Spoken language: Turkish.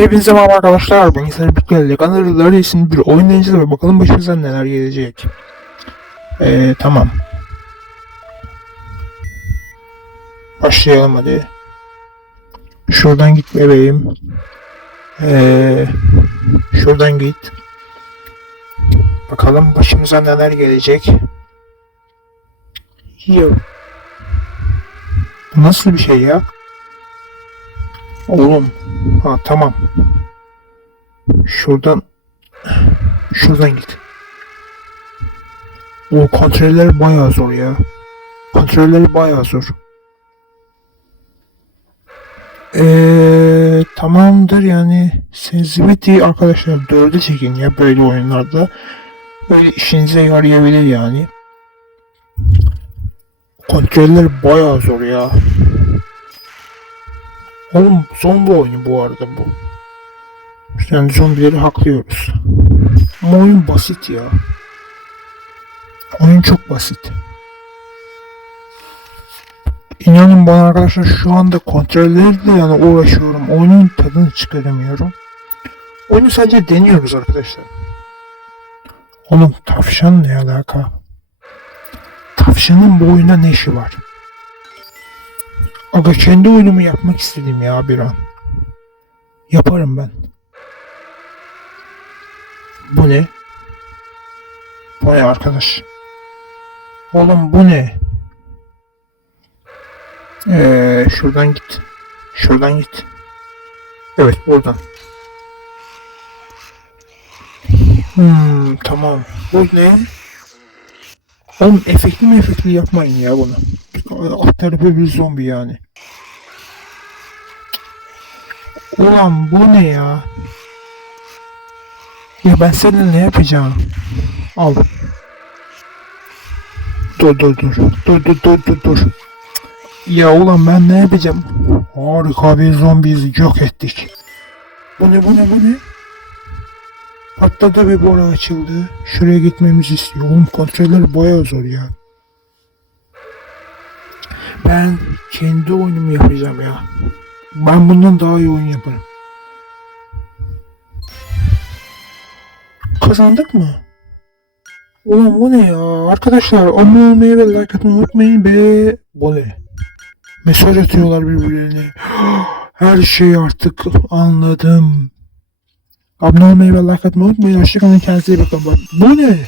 Hepinize merhaba arkadaşlar. Ben İsmail Bütkel'le Kanaryalar isimli bir oyun deneyeceğiz ve bakalım başımıza neler gelecek. Ee, tamam. Başlayalım hadi. Şuradan git bebeğim. Ee, şuradan git. Bakalım başımıza neler gelecek. Yo. Nasıl bir şey ya? Oğlum. Ha tamam. Şuradan şuradan git. O kontroller bayağı zor ya. Kontrolleri bayağı zor. Eee tamamdır yani sensitivity arkadaşlar dörde çekin ya böyle oyunlarda. Böyle işinize yarayabilir yani. Kontroller bayağı zor ya. Oğlum zombi oyunu bu arada bu. Yani zombileri haklıyoruz. Ama oyun basit ya. Oyun çok basit. İnanın bana arkadaşlar şu anda kontrollerle yani uğraşıyorum. Oyunun tadını çıkaramıyorum. Oyunu sadece deniyoruz arkadaşlar. Oğlum tavşan ne alaka? Tavşanın bu oyunda ne işi var? Aga kendi oyunumu yapmak istedim ya bir an. Yaparım ben. Bu ne? Bu ne arkadaş? Oğlum bu ne? Ee, şuradan git. Şuradan git. Evet buradan. Hmm, tamam. Bu ne? Oğlum efektli mi efektli yapmayın ya bunu. Alt tarafı bir zombi yani. Ulan bu ne ya? Ya ben seninle ne yapacağım? Al. Dur dur dur. Dur dur dur dur dur. Ya ulan ben ne yapacağım? Harika bir zombiyi yok ettik. Bu ne bu ne bu ne? Patladı bir boru açıldı. Şuraya gitmemizi istiyor. Oğlum kontroller bayağı zor ya. Ben kendi oyunumu yapacağım ya. Ben bundan daha iyi oyun yaparım. Kazandık mı? Ulan bu ne ya? Arkadaşlar abone olmayı ve like atmayı unutmayın be. Bu ne? Mesaj atıyorlar birbirlerine. Her şeyi artık anladım. Abone olmayı ve like atmayı unutmayın. Hoşçakalın. Kendinize iyi bakın. Bu ne?